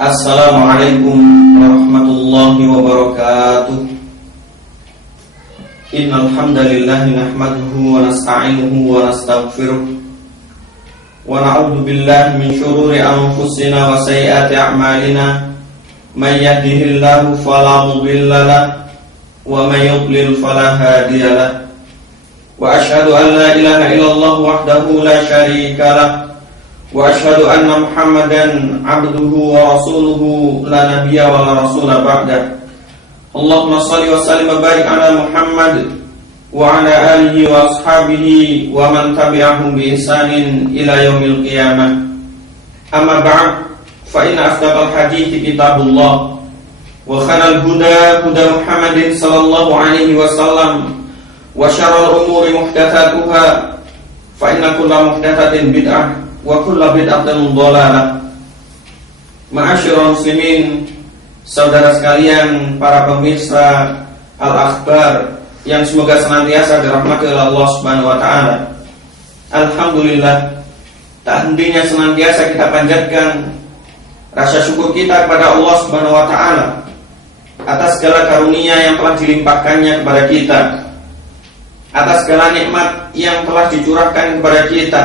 Assalamualaikum warahmatullahi wabarakatuh. Innal hamdalillah nahmaduhu wa nasta'inuhu wa nastaghfiruh wa na'udzu billahi min shururi anfusina wa sayyiati a'malina. May yahdihillahu fala mudilla lahu wa may yudlil fala hadiya lahu. Wa asyhadu an la ilaha illallah wahdahu la syarika lahu wa asyhadu anna Muhammadan abduhu wa rasuluhu la nabiyya wa la rasula ba'da. Allahumma shalli wa sallim wa barik ala Muhammad wa ala alihi wa ashabihi wa man tabi'ahum bi ihsanin ila yaumil qiyamah. Amma ba'd, fa inna asdaqal hadithi kitabullah wa khairal huda huda Muhammadin sallallahu alaihi wasallam wa syarrul umuri muhdatsatuha fa inna kulla muhdatsatin bid'ah wa kullu bid'atin dhalalah. Ma'asyiral muslimin, saudara sekalian, para pemirsa Al-Akhbar yang semoga senantiasa dirahmati oleh Allah Subhanahu wa taala. Alhamdulillah, tak hentinya senantiasa kita panjatkan rasa syukur kita kepada Allah Subhanahu wa taala atas segala karunia yang telah dilimpahkannya kepada kita, atas segala nikmat yang telah dicurahkan kepada kita,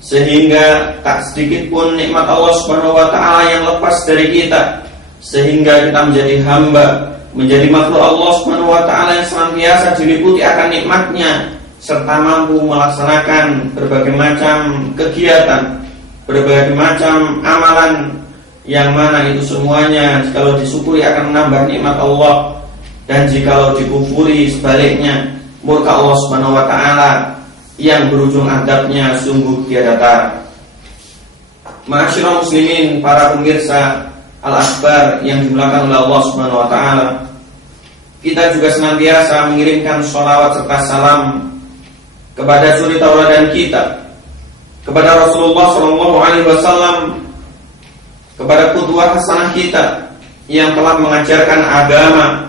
sehingga tak sedikit pun nikmat Allah Subhanahu wa taala yang lepas dari kita, sehingga kita menjadi hamba, menjadi makhluk Allah Subhanahu wa taala yang senantiasa diliputi akan nikmatnya, serta mampu melaksanakan berbagai macam kegiatan, berbagai macam amalan, yang mana itu semuanya jikalau disyukuri akan menambah nikmat Allah, dan jikalau dikufuri sebaliknya murka Allah Subhanahu wa taala yang berujung adabnya sungguh tiada tara. Ma'asyiral muslimin, para pemirsa Al-Akhbar yang dimuliakan oleh Allah Subhanahu wa taala, kita juga senantiasa mengirimkan sholawat serta salam kepada suri tauladan kita, kepada Rasulullah sallallahu alaihi wasallam, kepada qudwah hasanah kita yang telah mengajarkan agama,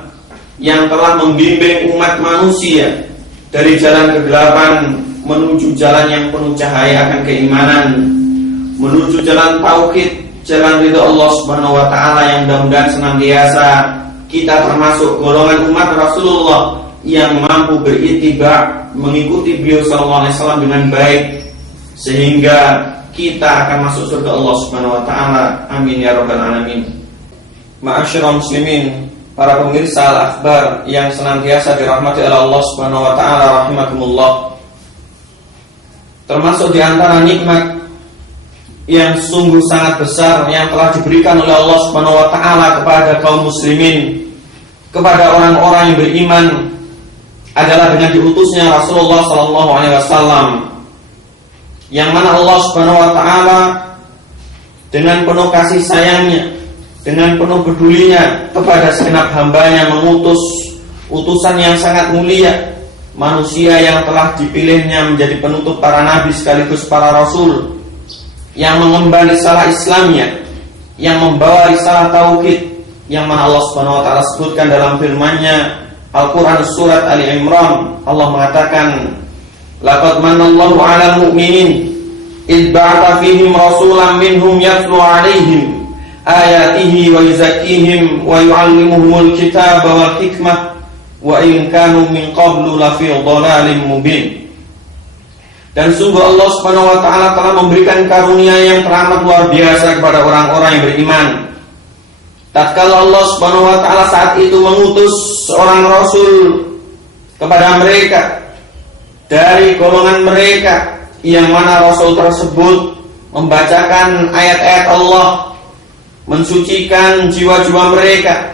yang telah membimbing umat manusia dari jalan kegelapan menuju jalan yang penuh cahaya akan keimanan, menuju jalan tauhid, jalan ridha Allah Subhanahu wa taala, yang mudah-mudahan senantiasa kita termasuk golongan umat Rasulullah yang mampu berittiba, mengikuti beliau sallallahu alaihi wasallam dengan baik, sehingga kita akan masuk surga Allah Subhanahu wa taala. Amin ya rabbal alamin. Ma'asyiral muslimin, para pemirsa Al-Akhbar yang senantiasa dirahmati oleh Allah Subhanahu wa taala rahimakumullah. Termasuk di antara nikmat yang sungguh sangat besar yang telah diberikan oleh Allah Subhanahu wa taala kepada kaum muslimin, kepada orang-orang yang beriman, adalah dengan diutusnya Rasulullah sallallahu alaihi wasallam, yang mana Allah Subhanahu wa taala dengan penuh kasih sayangnya, dengan penuh pedulinya kepada segenap hambanya mengutus utusan yang sangat mulia, manusia yang telah dipilihnya menjadi penutup para nabi sekaligus para rasul, yang mengemban risalah Islamnya, yang membawa risalah tauhid, yang mana Allah Subhanahu wa taala sebutkan dalam firman-Nya Al-Qur'an surat Ali Imran. Allah mengatakan, laqad manallahu 'alal mu'minin id ba'atha fihim rasulan minhum yatlu 'alaihim ayatihi wa yuzakkihim wa yu'allimuhumul kitaba wal hikmah wa in kanu min qablu lafi dhalalin mubin. Dan sungguh Allah Subhanahu wa taala telah memberikan karunia yang teramat luar biasa kepada orang-orang yang beriman. Tatkala Allah Subhanahu wa taala saat itu mengutus seorang rasul kepada mereka dari golongan mereka, yang mana rasul tersebut membacakan ayat-ayat Allah, mensucikan jiwa-jiwa mereka,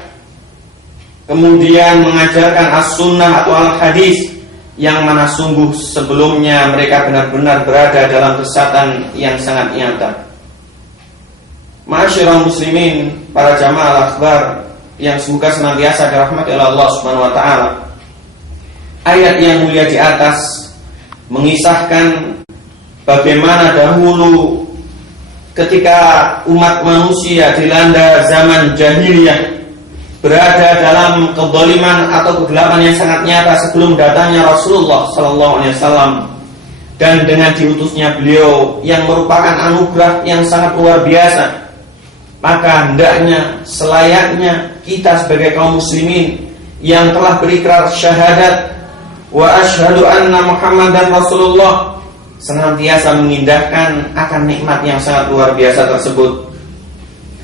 kemudian mengajarkan as-sunnah atau al-hadis, yang mana sungguh sebelumnya mereka benar-benar berada dalam kesesatan yang sangat nyata. Ma'asyiral muslimin, para jamaah Al-Akhbar yang semoga senantiasa dirahmati oleh Allah Subhanahu wa taala, ayat yang mulia di atas mengisahkan bagaimana dahulu ketika umat manusia dilanda zaman jahiliyah, berada dalam kezaliman atau kegelapan yang sangat nyata sebelum datangnya Rasulullah sallallahu alaihi wasallam, dan dengan diutusnya beliau yang merupakan anugerah yang sangat luar biasa, maka hendaknya selayaknya kita sebagai kaum muslimin yang telah berikrar syahadat wa asyhadu anna Muhammadan Rasulullah senantiasa mengindahkan akan nikmat yang sangat luar biasa tersebut.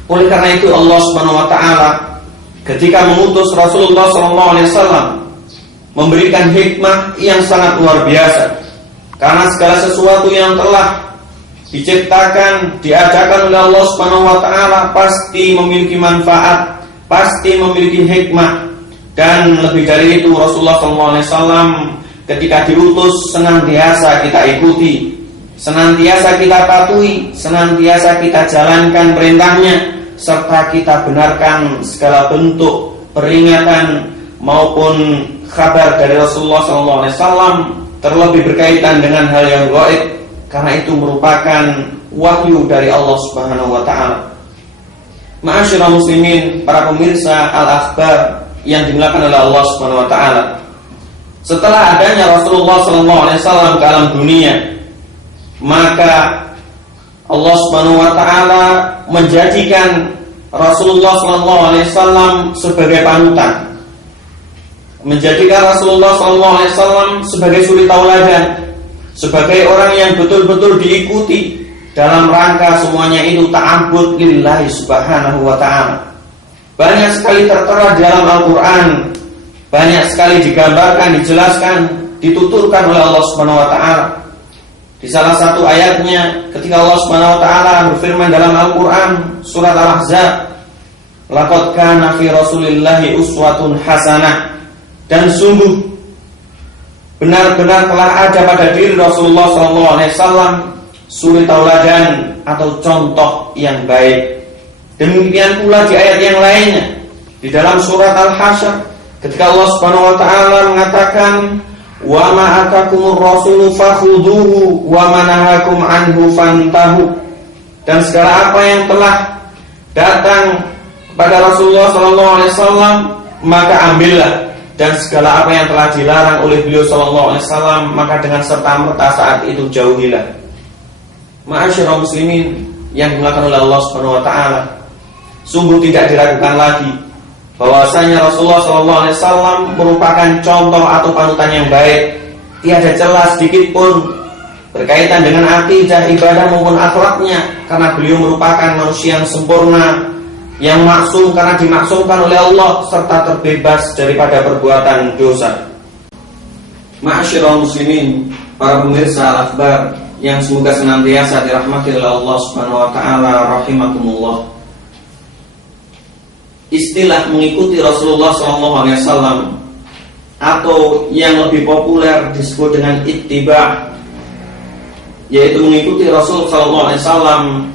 Oleh karena itu Allah Subhanahu wa taala ketika mengutus Rasulullah SAW memberikan hikmah yang sangat luar biasa. Karena segala sesuatu yang telah diciptakan, diadakan oleh Allah Subhanahu wa taala pasti memiliki manfaat, pasti memiliki hikmah. Dan lebih dari itu Rasulullah SAW ketika diutus senantiasa kita ikuti, senantiasa kita patuhi, senantiasa kita jalankan perintahnya, serta kita benarkan segala bentuk peringatan maupun kabar dari Rasulullah SAW, terlebih berkaitan dengan hal yang gaib, karena itu merupakan wahyu dari Allah Subhanahu wa taala. Ma'asyiral muslimin, para pemirsa Al-Akhbar yang dimuliakan oleh Allah Subhanahu wa taala. Setelah adanya Rasulullah SAW ke alam dunia, maka Allah Subhanahu wa taala menjadikan Rasulullah SAW sebagai panutan, menjadikan Rasulullah SAW sebagai suri tauladan, sebagai orang yang betul-betul diikuti dalam rangka semuanya itu ta'abbud lillahi subhanahu wa ta'ala. Banyak sekali tertera di dalam Al-Quran, banyak sekali digambarkan, dijelaskan, dituturkan oleh Allah Subhanahu wa taala. Di salah satu ayatnya ketika Allah Subhanahu wa taala berfirman dalam Al-Quran surat Al-Ahzab, laqad kana fi Rasulillahi uswatun hasanah, dan sungguh benar-benar telah ada pada diri Rasulullah SAW suri tauladan atau contoh yang baik. Demikian pula di ayat yang lainnya di dalam surat Al-Hasyr ketika Allah Subhanahu wa taala mengatakan wa ma atakumur rasulu fakhuduhu wa ma nahakum anhu fantahu, dan segala apa yang telah datang kepada Rasulullah SAW maka ambillah, dan segala apa yang telah dilarang oleh beliau SAW maka dengan serta-merta saat itu jauhilah. Ma'asyiral muslimin yang dimuliakan oleh Allah Subhanahu wa taala, sungguh tidak diragukan lagi bahwasanya Rasulullah SAW merupakan contoh atau panutan yang baik. Tiada celah sedikit pun berkaitan dengan akidah, ibadah maupun akhlaknya, karena beliau merupakan manusia yang sempurna, yang maksum karena dimaksumkan oleh Allah, serta terbebas daripada perbuatan dosa. Ma'asyiral muslimin, para pemirsa Al-Akhbar yang semoga senantiasa dirahmati oleh Allah Subhanahu wa taala, rahimakumullah. Istilah mengikuti Rasulullah SAW atau yang lebih populer disebut dengan ittiba, yaitu mengikuti Rasul SAW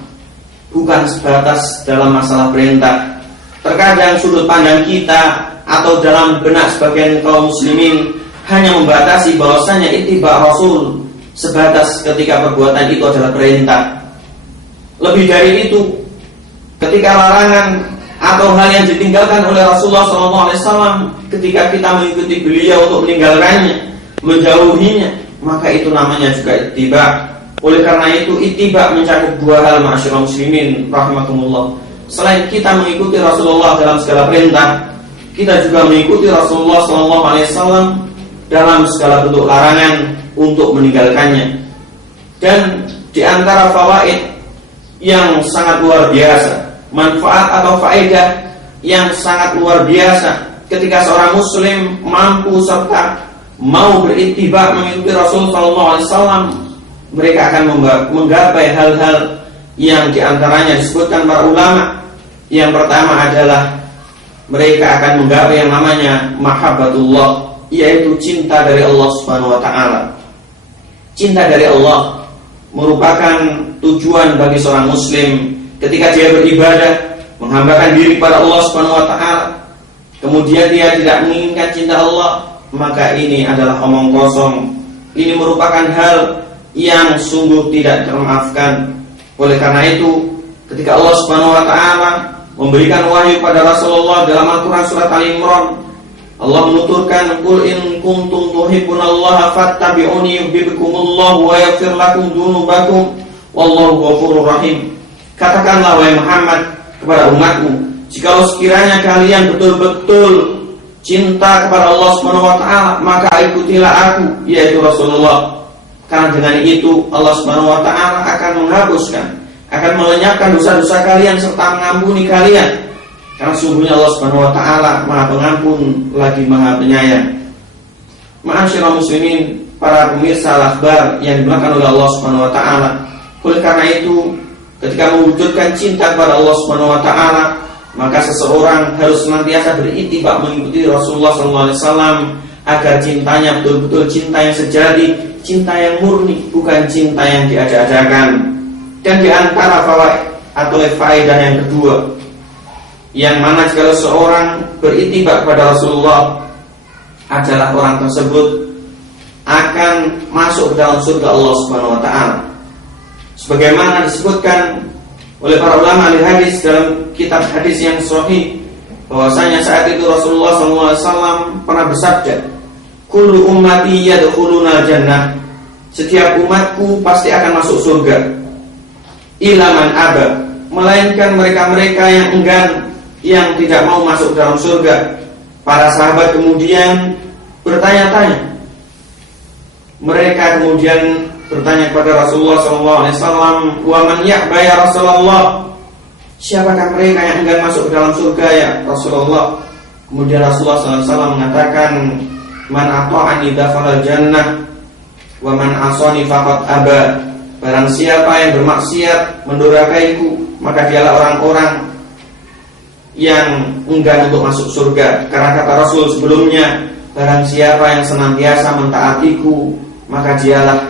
bukan sebatas dalam masalah perintah. Terkadang sudut pandang kita atau dalam benak sebagian kaum muslimin hanya membatasi bahwasanya ittiba Rasul sebatas ketika perbuatan itu adalah perintah. Lebih dari itu, ketika larangan atau hal yang ditinggalkan oleh Rasulullah SAW, ketika kita mengikuti beliau untuk meninggalkannya, menjauhinya, maka itu namanya juga ittiba. Oleh karena itu ittiba mencakup dua hal, ma'asyiral muslimin rahimakumullah. Selain kita mengikuti Rasulullah dalam segala perintah, kita juga mengikuti Rasulullah SAW dalam segala bentuk larangan untuk meninggalkannya. Dan di antara fawaid yang sangat luar biasa, manfaat atau faedah yang sangat luar biasa ketika seorang muslim mampu serta mau berittiba mengikuti Rasul SAW, mereka akan menggapai hal-hal yang diantaranya disebutkan para ulama. Yang pertama adalah mereka akan menggapai yang namanya mahabbatullah, yaitu cinta dari Allah Subhanahu wa taala. Cinta dari Allah merupakan tujuan bagi seorang muslim ketika dia beribadah, menghambakan diri kepada Allah Subhanahu wa taala, kemudian dia tidak menginginkan cinta Allah, maka ini adalah omong kosong. Ini merupakan hal yang sungguh tidak termaafkan. Oleh karena itu, ketika Allah Subhanahu wa taala memberikan wahyu pada Rasulullah dalam Al-Quran surat Al-Imran, Allah menuturkan, qul in kuntum tuhibbunallaha fattabi'uni yuhibbukumullahu wa yaghfir lakum dzunubakum wallahu ghafurur rahim. Katakanlah wahai Muhammad, kepada umatmu, jikalau sekiranya kalian betul-betul cinta kepada Allah Subhanahu wa taala, maka ikutilah aku, yaitu Rasulullah. Karena dengan itu Allah Subhanahu wa taala akan menghapuskan, akan melenyapkan dosa-dosa kalian serta mengampuni kalian. Karena sungguhnya Allah Subhanahu wa taala Maha Pengampun lagi Maha Penyayang. Ma'asyiral muslimin, para pemirsa al-akhbar yang dimuliakan oleh Allah Subhanahu wa taala. Oleh karena itu, ketika mewujudkan cinta kepada Allah Subhanahu wa taala, maka seseorang harus senantiasa beritibak mengikuti Rasulullah SAW agar cintanya betul-betul cinta yang sejati, cinta yang murni, bukan cinta yang diajak-ajakan. Dan di antara fawaid atau faedah yang kedua, yang mana jika seorang beritibak kepada Rasulullah, adalah orang tersebut akan masuk ke dalam surga Allah Subhanahu wa taala. Sebagaimana disebutkan oleh para ulama ahli hadis dalam kitab hadis yang sahih, bahwasanya saat itu Rasulullah SAW pernah bersabda, "Kullu ummati yadkhuluna jannah." Setiap umatku pasti akan masuk surga. Illa man aba, melainkan mereka-mereka yang enggan, yang tidak mau masuk dalam surga. Para sahabat kemudian bertanya-tanya. Mereka kemudian bertanya kepada Rasulullah SAW, "Wa man ya'ba ya Rasulullah?" Siapakah mereka yang enggan masuk ke dalam surga ya Rasulullah? Kemudian Rasulullah SAW mengatakan, "Man ata'ani dakhala jannah, wa man asani faqad aba." Barang siapa yang bermaksiat, mendurhakaiku, maka dialah orang-orang yang enggan untuk masuk surga. Karena kata Rasul sebelumnya, barang siapa yang senantiasa mentaatiku, maka dialah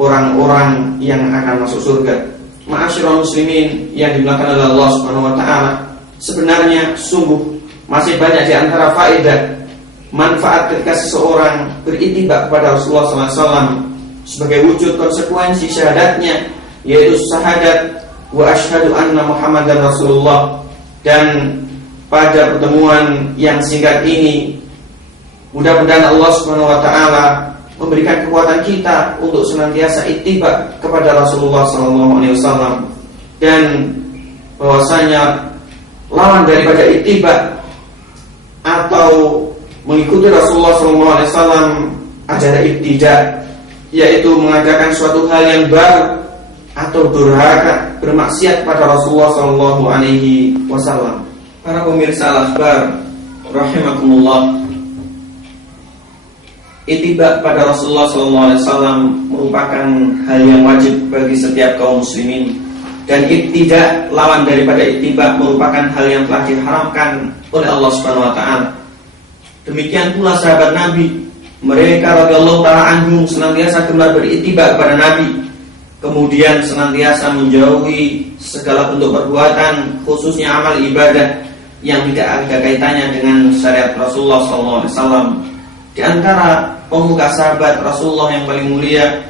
orang-orang yang akan masuk surga. Ma'asyiral muslimin yang dimuliakan oleh Allah Subhanahu wa taala, sebenarnya sungguh masih banyak di antara faedah manfaat ketika seseorang beritibak kepada Rasulullah SAW sebagai wujud konsekuensi syahadatnya, yaitu syahadat wa asyhadu anna Muhammadan Rasulullah. Dan pada pertemuan yang singkat ini, mudah-mudahan Allah Subhanahu wa taala memberikan kekuatan kita untuk senantiasa ittiba kepada Rasulullah SAW, dan bahwasanya lawan daripada ittiba atau mengikuti Rasulullah SAW adalah ibtidah, yaitu mengajarkan suatu hal yang baru atau durhaka, bermaksiat pada Rasulullah SAW. Para pemirsa al-akhbar rahimakumullah, ittiba pada Rasulullah SAW merupakan hal yang wajib bagi setiap kaum muslimin, dan ibtidah, lawan daripada ittiba, merupakan hal yang telah diharamkan oleh Allah Subhanahu wa taala. Demikian pula sahabat Nabi, mereka radhiyallahu ta'ala anhum senantiasa gemar berittiba kepada Nabi, kemudian senantiasa menjauhi segala bentuk perbuatan, khususnya amal ibadah yang tidak ada kaitannya dengan syariat Rasulullah SAW. Di antara pemuka sahabat Rasulullah yang paling mulia,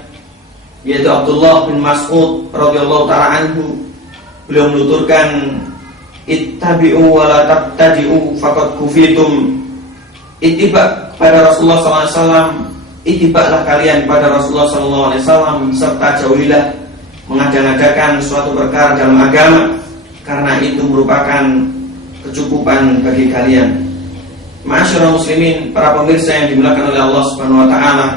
yaitu Abdullah bin Mas'ud radhiyallahu ta'ala anhu, beliau menuturkan, "Ittabi'u wa la tabtadi'u faqad kufitum." Ittiba pada Rasulullah SAW, ittiba'lah kalian pada Rasulullah SAW, serta jauhilah mengada-ngadakan suatu perkara dalam agama, karena itu merupakan kecukupan bagi kalian. Ma'asyiral muslimin, para pemirsa yang dimuliakan oleh Allah Subhanahu wa taala,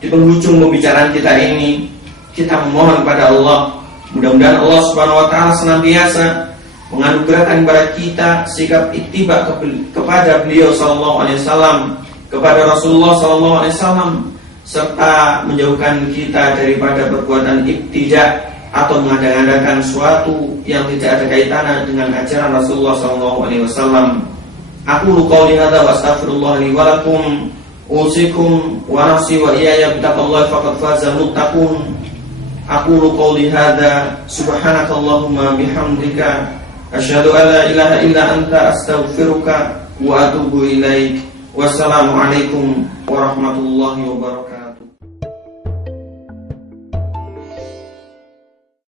di penghujung pembicaraan kita ini, kita memohon kepada Allah, mudah-mudahan Allah Subhanahu wa taala senantiasa menganugerahkan kepada kita sikap ittiba kepada beliau sallallahu alaihi wasallam, kepada Rasulullah sallallahu alaihi wasallam, serta menjauhkan kita daripada perbuatan ibtidah atau mengada-ngadakan suatu yang tidak ada kaitannya dengan ajaran Rasulullah sallallahu alaihi wasallam. Aku qouli hadza wa astaghfirullah li wa lakum, usikum wa nafsi wa iyaya bittaqwallahi faqad faza muttaqun. Aku qouli hadza subhanakallahumma bihamdika asyhadu an la ilaha illa anta astaghfiruka wa atubu ilaik. Wassalamualaikum warahmatullahi wabarakatuh.